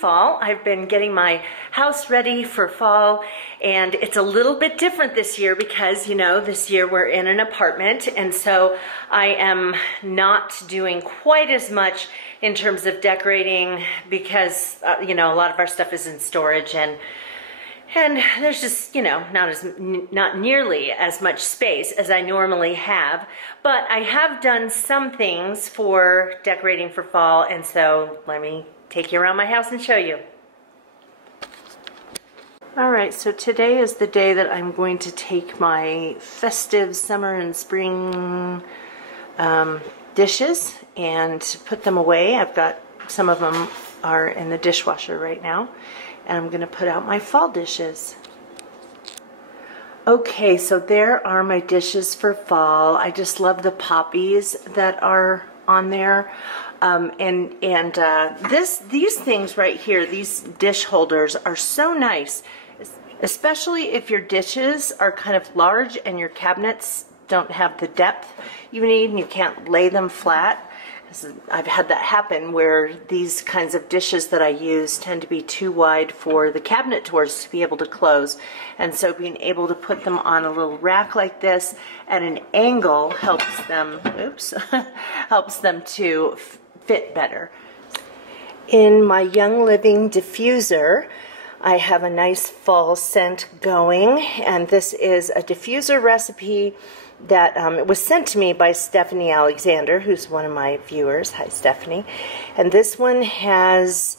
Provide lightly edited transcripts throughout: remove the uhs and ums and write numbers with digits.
fall. I've been getting my house ready for fall, and it's a little bit different this year because, you know, this year we're in an apartment, and so I am not doing quite as much in terms of decorating because, you know, a lot of our stuff is in storage, and there's just, you know, not nearly as much space as I normally have. But I have done some things for decorating for fall, and so let me take you around my house and show you. All right, so today is the day that I'm going to take my festive summer and spring dishes and put them away. I've got some of them are in the dishwasher right now, and I'm going to put out my fall dishes. Okay, so there are my dishes for fall. I just love the poppies that are on there. These things right here, these dish holders are so nice, especially if your dishes are kind of large and your cabinets don't have the depth you need and you can't lay them flat. I've had that happen where these kinds of dishes that I use tend to be too wide for the cabinet doors to be able to close. And so being able to put them on a little rack like this at an angle helps them, helps them to fit better. In my Young Living diffuser, I have a nice fall scent going, and this is a diffuser recipe that it was sent to me by Stephanie Alexander, who's one of my viewers. Hi, Stephanie. And this one has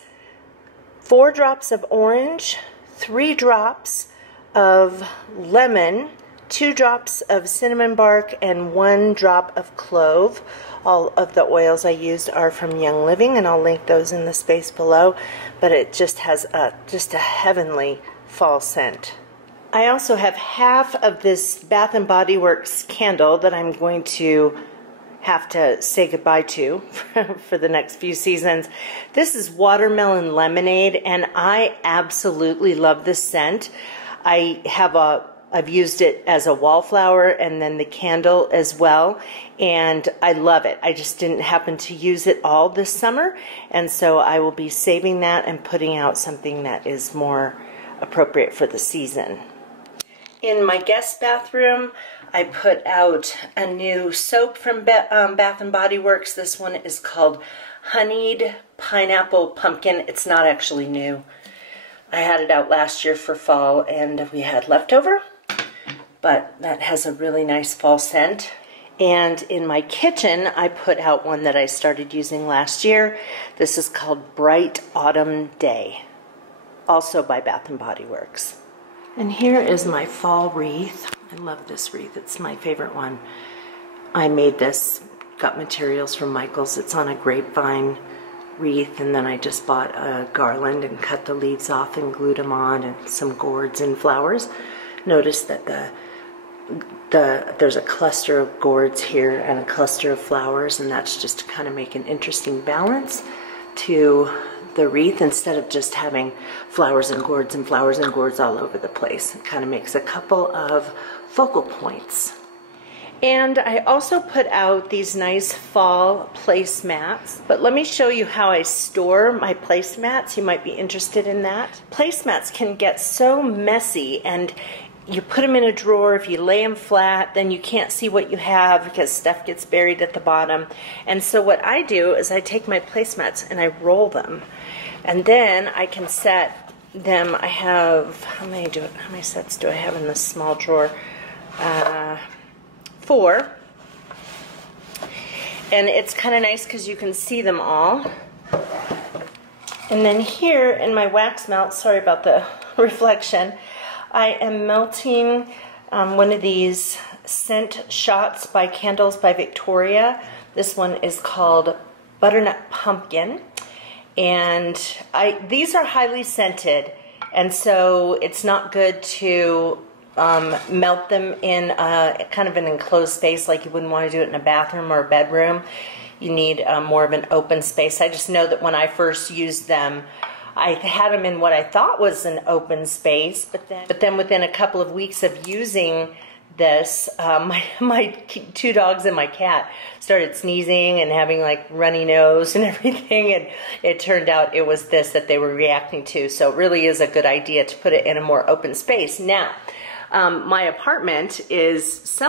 4 drops of orange, 3 drops of lemon, 2 drops of cinnamon bark, and 1 drop of clove. All of the oils I used are from Young Living, and I'll link those in the space below. But it just has a heavenly fall scent. I also have half of this Bath & Body Works candle that I'm going to have to say goodbye to for the next few seasons. This is Watermelon Lemonade, and I absolutely love this scent. I've used it as a wallflower and then the candle as well, and I love it. I just didn't happen to use it all this summer, and so I will be saving that and putting out something that is more appropriate for the season. In my guest bathroom, I put out a new soap from Bath & Body Works. This one is called Honeyed Pineapple Pumpkin. It's not actually new. I had it out last year for fall, and we had leftover, but that has a really nice fall scent. And in my kitchen, I put out one that I started using last year. This is called Bright Autumn Day, also by Bath & Body Works. And here is my fall wreath. I love this wreath. It's my favorite one. I made this, got materials from Michael's. It's on a grapevine wreath, and then I just bought a garland and cut the leaves off and glued them on, and some gourds and flowers. Notice that there's a cluster of gourds here and a cluster of flowers, and that's just to kind of make an interesting balance to the wreath instead of just having flowers and gourds all over the place. It kind of makes a couple of focal points. And I also put out these nice fall placemats, but let me show you how I store my placemats. You might be interested in that. Placemats can get so messy, and you put them in a drawer. If you lay them flat, then you can't see what you have because stuff gets buried at the bottom. And so what I do is I take my placemats and I roll them, and then I can set them. I have, how many sets do I have in this small drawer? 4. And it's kind of nice because you can see them all. And then here in my wax melt, sorry about the reflection, I am melting one of these scent shots by Candles by Victoria. This one is called Butternut Pumpkin, and these are highly scented, and so it's not good to melt them in kind of an enclosed space like you wouldn't want to do it in a bathroom or a bedroom. You need more of an open space. I just know that when I first used them, I had them in what I thought was an open space, but then within a couple of weeks of using this. My 2 dogs and my cat started sneezing and having like runny nose and everything, and it turned out it was this that they were reacting to. So it really is a good idea to put it in a more open space. Now, my apartment is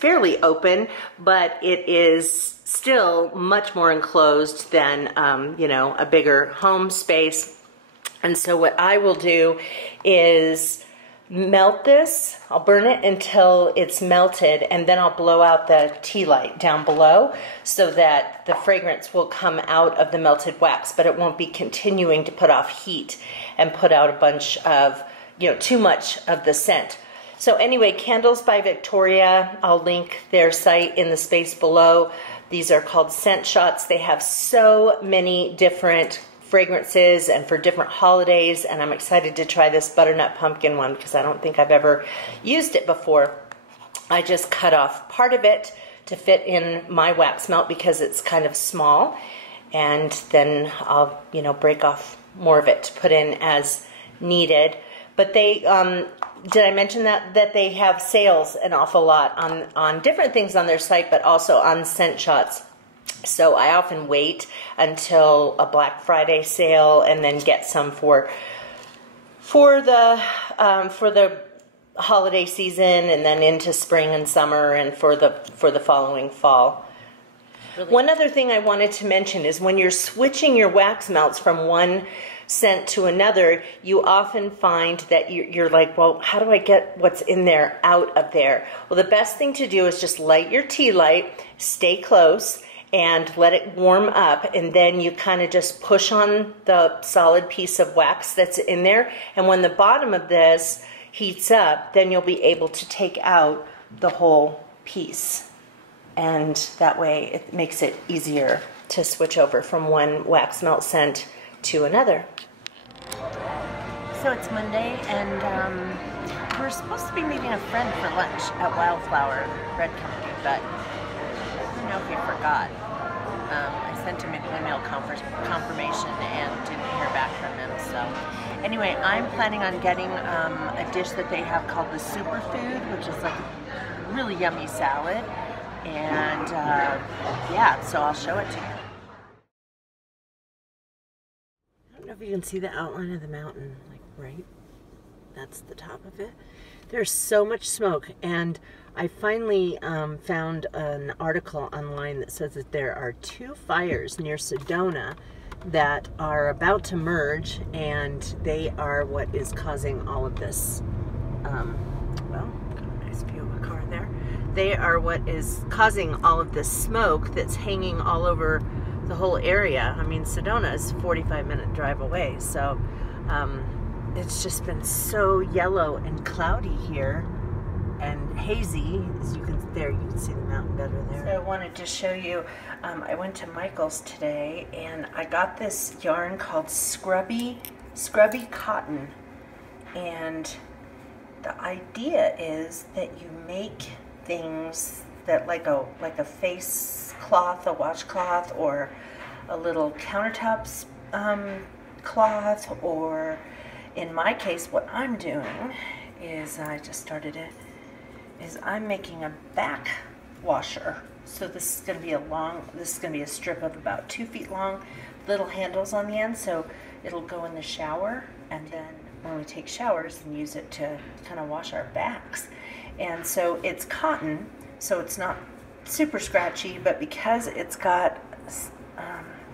fairly open, but it is still much more enclosed than you know, a bigger home space. And so what I will do is melt this. I'll burn it until it's melted, and then I'll blow out the tea light down below so that the fragrance will come out of the melted wax, but it won't be continuing to put off heat and put out a bunch of, you know, too much of the scent. So anyway, Candles by Victoria, I'll link their site in the space below. These are called scent shots. They have so many different fragrances and for different holidays, and I'm excited to try this butternut pumpkin one because I don't think I've ever used it before. I just cut off part of it to fit in my wax melt because it's kind of small, and then I'll, you know, break off more of it to put in as needed. But they, did I mention that they have sales an awful lot on different things on their site, but also on scent shots. So I often wait until a Black Friday sale and then get some for the holiday season, and then into spring and summer, and for the following fall. Really? One other thing I wanted to mention is when you're switching your wax melts from one scent to another, you often find that you're like, well, how do I get what's in there out of there? Well, the best thing to do is just light your tea light, stay close, and let it warm up, and then you kind of just push on the solid piece of wax that's in there, and when the bottom of this heats up, then you'll be able to take out the whole piece, and that way it makes it easier to switch over from one wax melt scent to another. So it's Monday, and we're supposed to be meeting a friend for lunch at Wildflower Bread Company, but I don't know if he forgot. I sent him an email confirmation and didn't hear back from him. So anyway, I'm planning on getting a dish that they have called the SuperFood, which is like a really yummy salad. And yeah, so I'll show it to you. I don't know if you can see the outline of the mountain, like right, that's the top of it. There's so much smoke, and I finally found an article online that says that there are 2 fires near Sedona that are about to merge, and they are what is causing all of this. Well, got a nice view of a car there. They are what is causing all of this smoke that's hanging all over the whole area. I mean, Sedona is a 45-minute drive away, so it's just been so yellow and cloudy here and hazy. As you can see the mountain better there. So I wanted to show you, I went to Michael's today and I got this yarn called Scrubby Cotton, and the idea is that you make things that like a face cloth, a washcloth, or a little countertops cloth, or in my case, what I'm doing is, I just started it, is I'm making a back washer. So this is going to be a strip of about 2 feet long, little handles on the end, so it'll go in the shower, and then when we take showers, and use it to kind of wash our backs. And so it's cotton, so it's not super scratchy, but because it's got,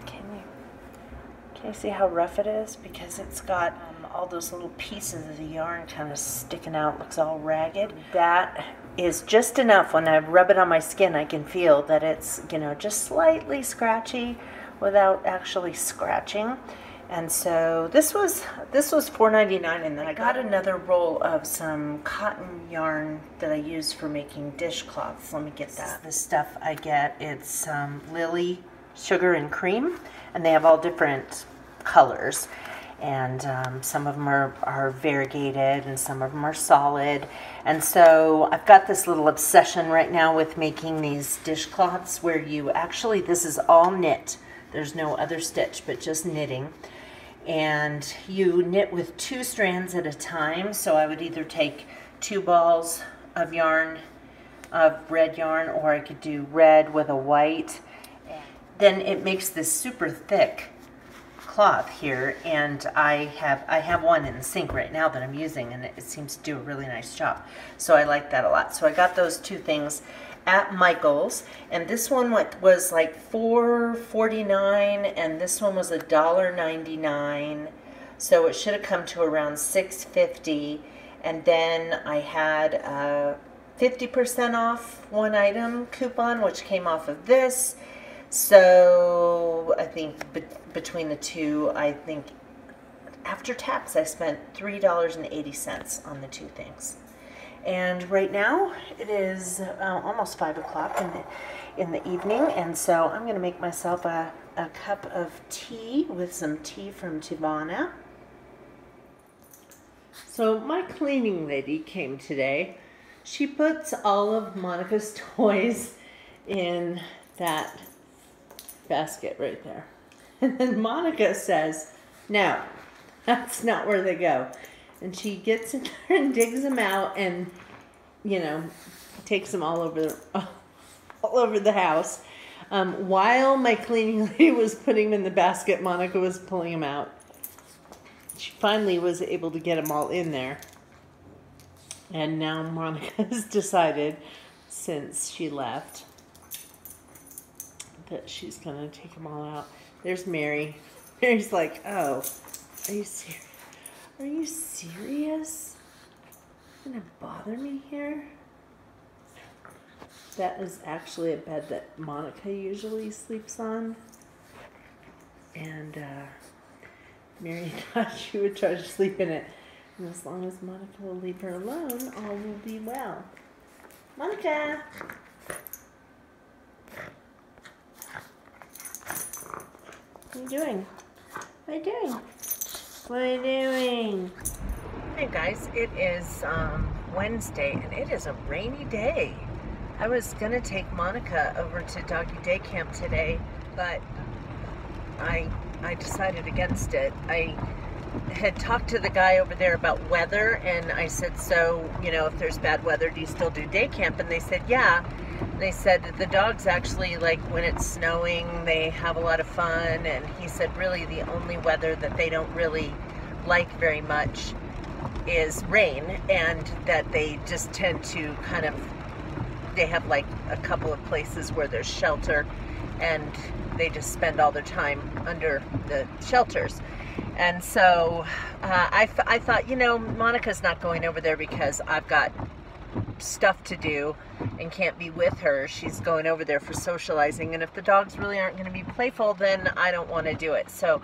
can you see how rough it is? Because it's got all those little pieces of the yarn kind of sticking out, looks all ragged. That is just enough. When I rub it on my skin, I can feel that it's, you know, just slightly scratchy without actually scratching. And so this was $4.99, and then I got another roll of some cotton yarn that I use for making dishcloths. Let me get that. This stuff I get, it's Lily Sugar and Cream, and they have all different colors, and some of them are variegated, and some of them are solid. And so I've got this little obsession right now with making these dishcloths where you actually, this is all knit. There's no other stitch, but just knitting. And you knit with 2 strands at a time. So I would either take 2 balls of yarn of red yarn, or I could do red with a white. Then it makes this super thick cloth here, and I have one in the sink right now that I'm using, and it seems to do a really nice job. So I like that a lot. So I got those two things at Michael's, and this one was like $4.49, and this one was $1.99. So it should have come to around $6.50, and then I had a 50% off one item coupon, which came off of this. So I think between the two, I think after tax I spent $3.80 on the two things. And right now it is almost 5 o'clock in the evening, and so I'm going to make myself a cup of tea with some tea from Teavana. So my cleaning lady came today. She puts all of Monica's toys in that basket right there. And then Monica says, no, that's not where they go. And she gets in there and digs them out and, you know, takes them all over the house. While my cleaning lady was putting them in the basket, Monica was pulling them out. She finally was able to get them all in there. And now Monica has decided, since she left, that she's going to take them all out. There's Mary. Mary's like, oh, are you serious? Are you serious? You're gonna bother me here? That is actually a bed that Monica usually sleeps on. And Mary thought she would try to sleep in it. And as long as Monica will leave her alone, all will be well. Monica! What are you doing? What are you doing? What are you doing? Hey guys, it is Wednesday, and it is a rainy day. I was gonna take Monica over to doggy day camp today, but I decided against it. I had talked to the guy over there about weather, and I said, so, you know, if there's bad weather, do you still do day camp? And they said, yeah. They said that the dogs actually, like, when it's snowing, they have a lot of fun. And he said really the only weather that they don't really like very much is rain, and that they just tend to kind of, they have like a couple of places where there's shelter, and they just spend all their time under the shelters. And so I thought, you know, Monica's not going over there because I've got stuff to do and can't be with her. She's going over there for socializing, and if the dogs really aren't going to be playful, then I don't want to do it. So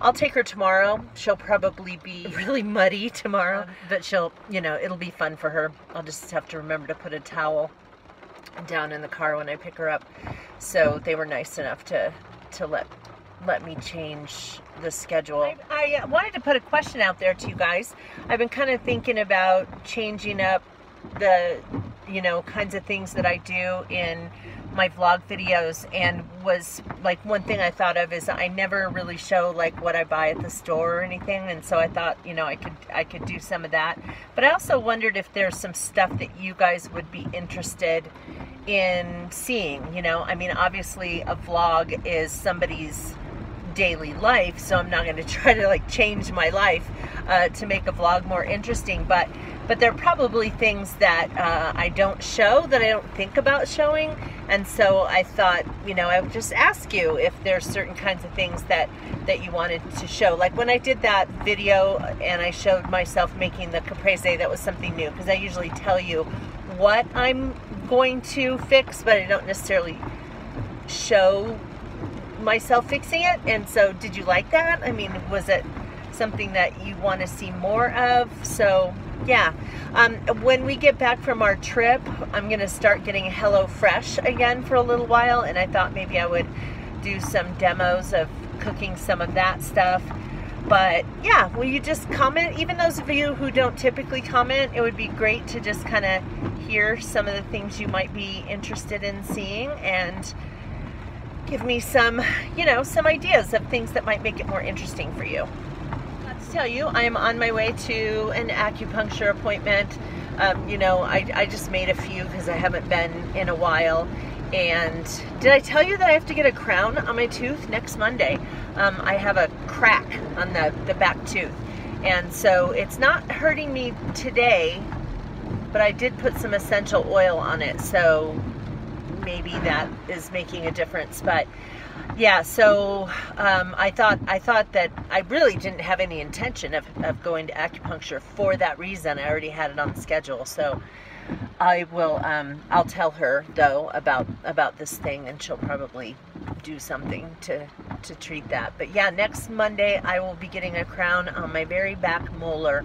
I'll take her tomorrow. She'll probably be really muddy tomorrow, but she'll, you know, it'll be fun for her. I'll just have to remember to put a towel down in the car when I pick her up. So they were nice enough to let me change the schedule. I wanted to put a question out there to you guys. I've been kind of thinking about changing up the, you know, kinds of things that I do in my vlog videos, and was like, one thing I thought of is I never really show like what I buy at the store or anything, and so I thought, you know, I could do some of that. But I also wondered if there's some stuff that you guys would be interested in seeing. You know, I mean, obviously a vlog is somebody's daily life, so I'm not going to try to like change my life to make a vlog more interesting, but there are probably things that I don't show, that I don't think about showing. And so I thought, you know, I would just ask you if there's certain kinds of things that you wanted to show. Like when I did that video and I showed myself making the caprese, that was something new, because I usually tell you what I'm going to fix, but I don't necessarily show myself fixing it. And so did you like that? I mean, was it something that you want to see more of? So yeah, when we get back from our trip, I'm gonna start getting HelloFresh again for a little while, and I thought maybe I would do some demos of cooking some of that stuff. But yeah, will you just comment? Even those of you who don't typically comment, it would be great to just kind of hear some of the things you might be interested in seeing, and give me some, you know, some ideas of things that might make it more interesting for you. Tell you, I am on my way to an acupuncture appointment. You know, I just made a few because I haven't been in a while. And did I tell you that I have to get a crown on my tooth next Monday? I have a crack on the back tooth. And so it's not hurting me today, but I did put some essential oil on it. So maybe that is making a difference. But yeah, so I thought that I really didn't have any intention of going to acupuncture for that reason. I already had it on the schedule. So I will, I'll tell her though about this thing, and she'll probably do something to treat that. But yeah, next Monday I will be getting a crown on my very back molar,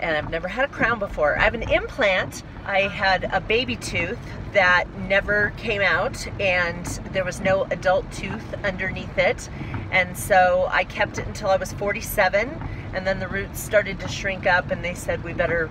and I've never had a crown before. I have an implant. I had a baby tooth that never came out, and there was no adult tooth underneath it, and so I kept it until I was 47. And then the roots started to shrink up, and they said we better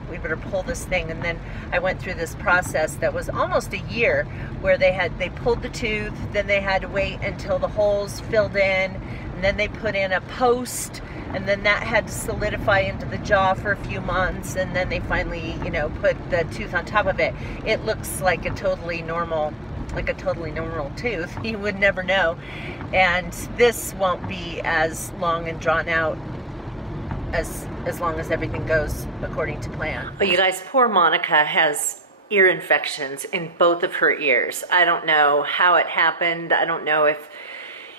pull this thing. And then I went through this process that was almost a year, where they pulled the tooth, then they had to wait until the holes filled in, and then they put in a post, and then that had to solidify into the jaw for a few months, and then they finally, you know, put the tooth on top of it. It looks like a totally normal tooth. You would never know. And this won't be as long and drawn out as long as everything goes according to plan. Well, you guys, poor Monica has ear infections in both of her ears. I don't know how it happened. I don't know if,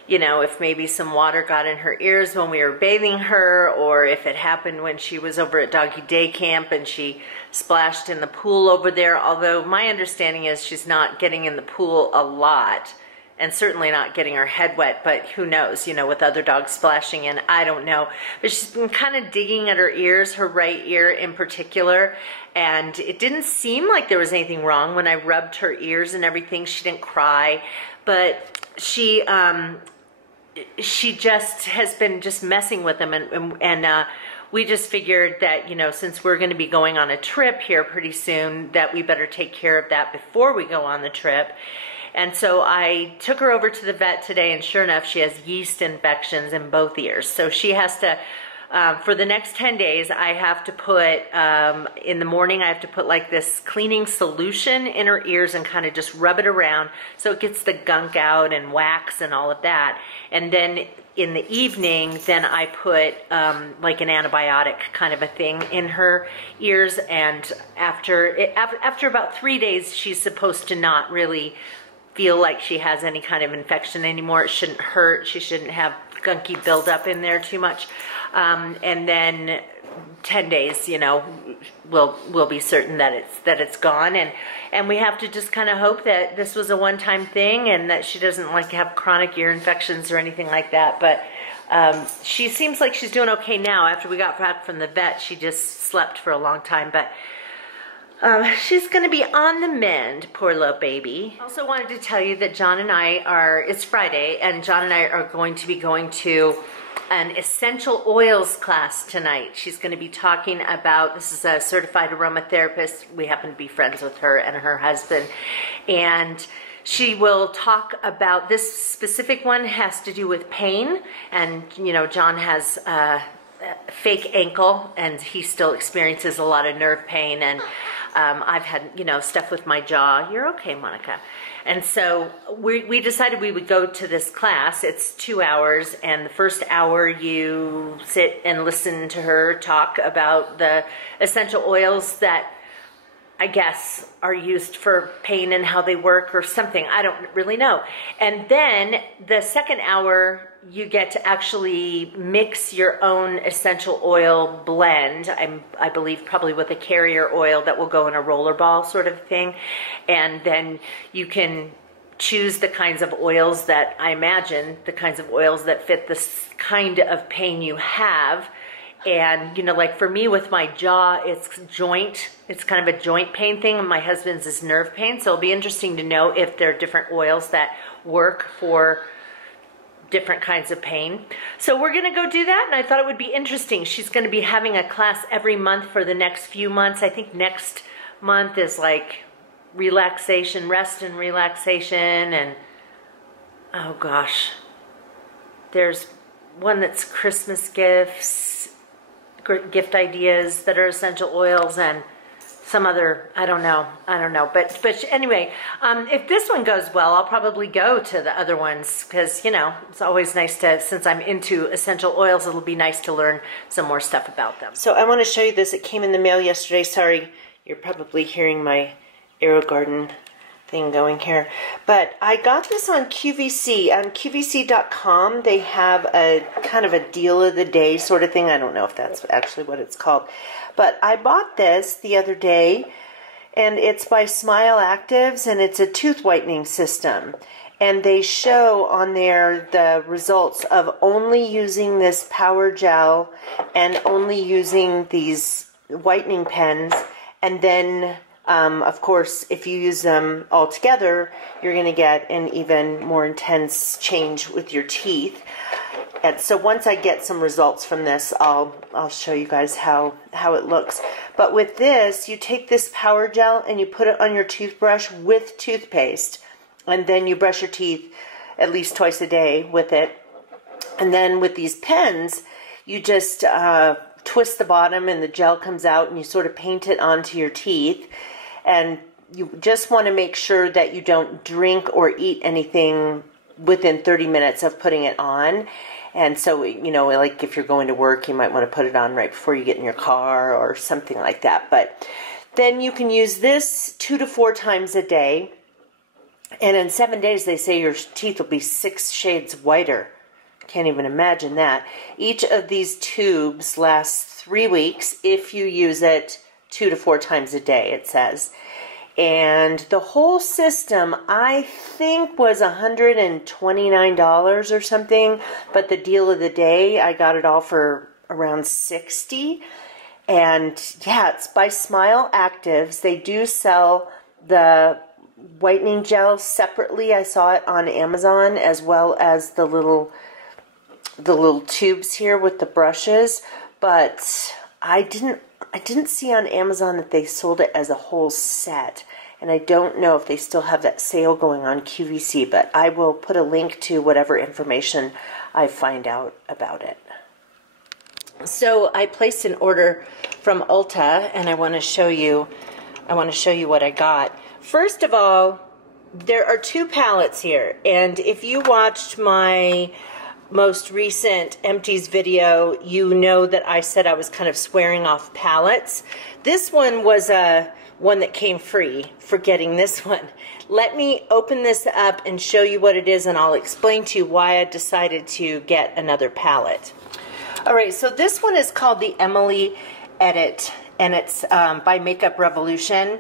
you know, if maybe some water got in her ears when we were bathing her, or if it happened when she was over at doggy day camp and she splashed in the pool over there. Although my understanding is she's not getting in the pool a lot, and certainly not getting her head wet, but who knows, you know, with other dogs splashing in, I don't know. But she's been kind of digging at her ears, her right ear in particular, and it didn't seem like there was anything wrong when I rubbed her ears and everything. She didn't cry, but she just has been just messing with them, and we just figured that, you know, since we're going to be going on a trip here pretty soon, that we better take care of that before we go on the trip. And so I took her over to the vet today, and sure enough, she has yeast infections in both ears. So she has to, for the next 10 days, I have to put, in the morning, I have to put like this cleaning solution in her ears and kind of just rub it around so it gets the gunk out and wax and all of that. And then in the evening, then I put like an antibiotic kind of a thing in her ears. And after about 3 days, she's supposed to not really feel like she has any kind of infection anymore. It shouldn't hurt. She shouldn't have gunky buildup in there too much. And then 10 days, you know, we'll be certain that it's gone. And we have to just kind of hope that this was a one-time thing and that she doesn't like have chronic ear infections or anything like that. But she seems like she's doing okay now. After we got back from the vet, she just slept for a long time. But she's going to be on the mend, poor little baby. Also wanted to tell you that John and I it's Friday, and John and I are going to be going to an essential oils class tonight. She's going to be talking about, this is a certified aromatherapist. We happen to be friends with her and her husband. And she will talk about, this specific one has to do with pain. And, you know, John has fake ankle, and he still experiences a lot of nerve pain, and I've had, you know, stuff with my jaw. You're okay, Monica. And so we decided we would go to this class. It's 2 hours, and the first hour you sit and listen to her talk about the essential oils that I guess are used for pain and how they work or something. I don't really know. And then the second hour, you get to actually mix your own essential oil blend. I believe probably with a carrier oil that will go in a roller ball sort of thing. And then you can choose the kinds of oils that, I imagine, the kinds of oils that fit the kind of pain you have. And, you know, like for me with my jaw, it's kind of a joint pain thing, and my husband's is nerve pain. So it'll be interesting to know if there are different oils that work for different kinds of pain. So we're going to go do that, and I thought it would be interesting. She's going to be having a class every month for the next few months. I think next month is like relaxation, rest and relaxation, and oh gosh, there's one that's Christmas gifts, gift ideas that are essential oils, and some other, I don't know. But anyway, if this one goes well, I'll probably go to the other ones because, you know, it's always nice to, since I'm into essential oils, it'll be nice to learn some more stuff about them. So I want to show you this. It came in the mail yesterday. Sorry, you're probably hearing my AeroGarden thing going here. But I got this on QVC. On QVC.com, they have a kind of a deal of the day sort of thing. I don't know if that's actually what it's called. But I bought this the other day, and it's by SmileActives, and it's a tooth whitening system. And they show on there the results of only using this power gel and only using these whitening pens. And then, of course, if you use them all together, you're going to get an even more intense change with your teeth. And so once I get some results from this, I'll show you guys how it looks. But with this, you take this power gel and you put it on your toothbrush with toothpaste. And then you brush your teeth at least twice a day with it. And then with these pens, you just twist the bottom and the gel comes out and you sort of paint it onto your teeth. And you just want to make sure that you don't drink or eat anything within 30 minutes of putting it on. And so, you know, like if you're going to work, you might want to put it on right before you get in your car or something like that. But then you can use this 2 to 4 times a day. And in 7 days, they say your teeth will be 6 shades whiter. Can't even imagine that. Each of these tubes lasts 3 weeks if you use it 2 to 4 times a day, it says. And the whole system, I think, was $129 or something. But the deal of the day, I got it all for around $60. And yeah, it's by SmileActives. They do sell the whitening gel separately. I saw it on Amazon, as well as the little tubes here with the brushes. But I didn't see on Amazon that they sold it as a whole set. And I don't know if they still have that sale going on QVC, but I will put a link to whatever information I find out about it. So I placed an order from Ulta, and I want to show you what I got. First of all, there are 2 palettes here, and if you watched my most recent empties video, you know that I said I was kind of swearing off palettes. This one was one that came free for getting this one. Let me open this up and show you what it is, and I'll explain to you why I decided to get another palette. Alright, so this one is called the Emily Edit, and it's by Makeup Revolution.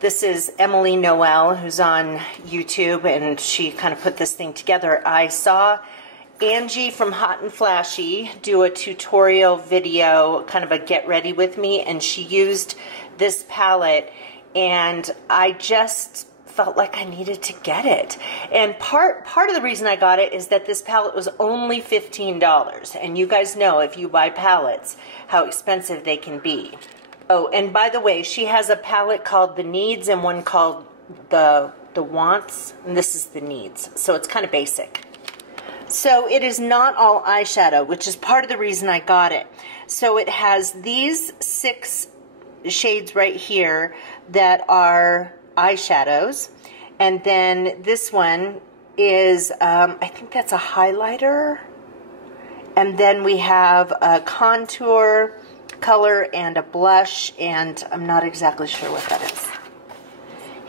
This is Emily Noel, who's on YouTube, and she kind of put this thing together. I saw Angie from Hot and Flashy do a tutorial video, kind of a get ready with me, and she used this palette, and I just felt like I needed to get it. And part of the reason I got it is that this palette was only $15, and you guys know if you buy palettes how expensive they can be. Oh, and by the way, she has a palette called the Needs and one called the Wants, and this is the Needs, so it's kind of basic. So it is not all eyeshadow, which is part of the reason I got it. So it has these 6 shades right here that are eyeshadows, and then this one is I think that's a highlighter, and then we have a contour color and a blush, and I'm not exactly sure what that is.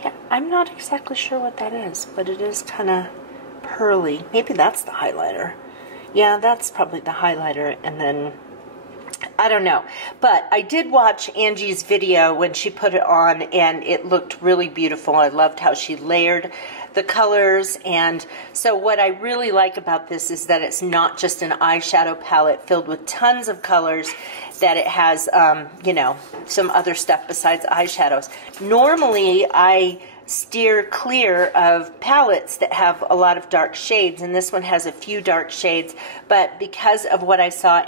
Yeah, I'm not exactly sure what that is, but it is kind of pearly. Maybe that's the highlighter. Yeah, that's probably the highlighter, and then I don't know. But I did watch Angie's video when she put it on, and it looked really beautiful. I loved how she layered the colors, and so what I really like about this is that it's not just an eyeshadow palette filled with tons of colors, that it has, you know, some other stuff besides eyeshadows. Normally, I steer clear of palettes that have a lot of dark shades, and this one has a few dark shades, but because of what I saw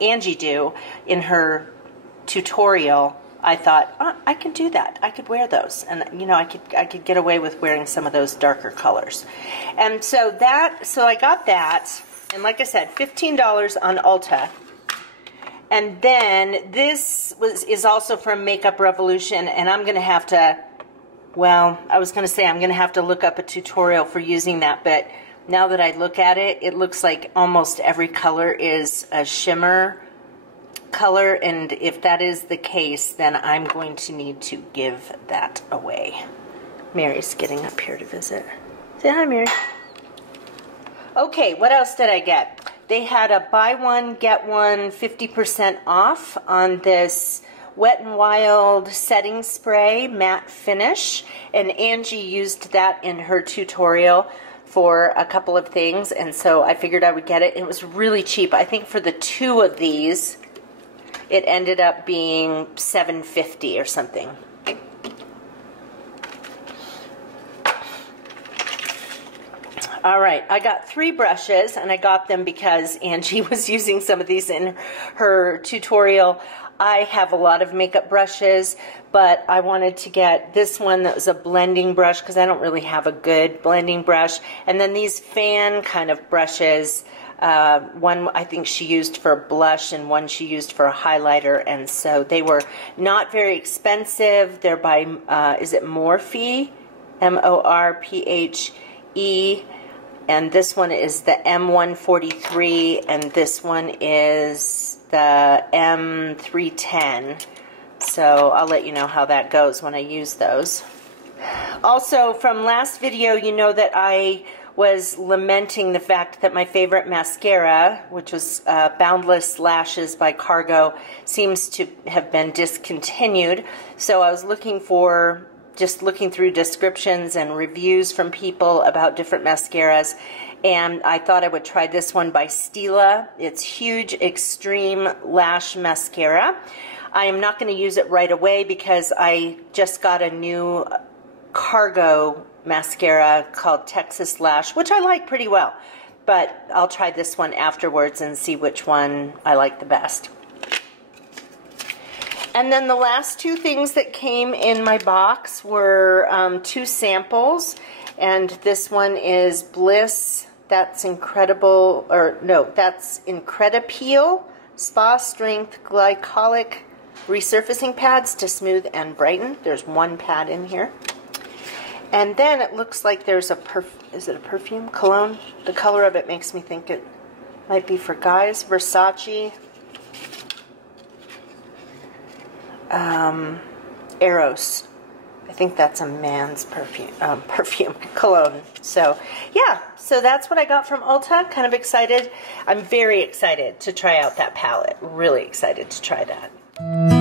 Angie do in her tutorial, I thought, oh, I can do that. I could wear those, and you know, I could get away with wearing some of those darker colors. And so I got that, and like I said, $15 on Ulta. And then this is also from Makeup Revolution, and I'm going to have to, well, I was going to say I'm going to have to look up a tutorial for using that, but now that I look at it, it looks like almost every color is a shimmer color, and if that is the case, then I'm going to need to give that away. Mary's getting up here to visit. Say hi, Mary. Okay, what else did I get? They had a buy one, get one 50% off on this Wet n Wild setting spray matte finish, and Angie used that in her tutorial for a couple of things, and so I figured I would get it. It was really cheap. I think for the 2 of these, it ended up being $7.50 or something. All right, I got 3 brushes, and I got them because Angie was using some of these in her tutorial. I have a lot of makeup brushes, but I wanted to get this one that was a blending brush because I don't really have a good blending brush. And then these fan kind of brushes, one I think she used for blush and one she used for a highlighter, and so they were not very expensive. They're by, is it Morphe? M-O-R-P-H-E. And this one is the M143, and this one is the M310. So I'll let you know how that goes when I use those. Also, from last video, you know that I was lamenting the fact that my favorite mascara, which was Boundless Lashes by Cargo, seems to have been discontinued. So I was just looking through descriptions and reviews from people about different mascaras, and I thought I would try this one by Stila. It's Huge Extreme Lash Mascara. I am not going to use it right away because I just got a new Cargo mascara called Texas Lash, which I like pretty well, but I'll try this one afterwards and see which one I like the best. And then the last 2 things that came in my box were 2 samples, and this one is Bliss, that's incredible, or no, that's Incredipeel Spa Strength Glycolic Resurfacing Pads to smooth and brighten. There's 1 pad in here. And then it looks like there's a is it a perfume? Cologne? The color of it makes me think it might be for guys. Versace. Eros. I think that's a man's perfume cologne. So yeah, so that's what I got from Ulta. Kind of excited. I'm very excited to try out that palette. Really excited to try that.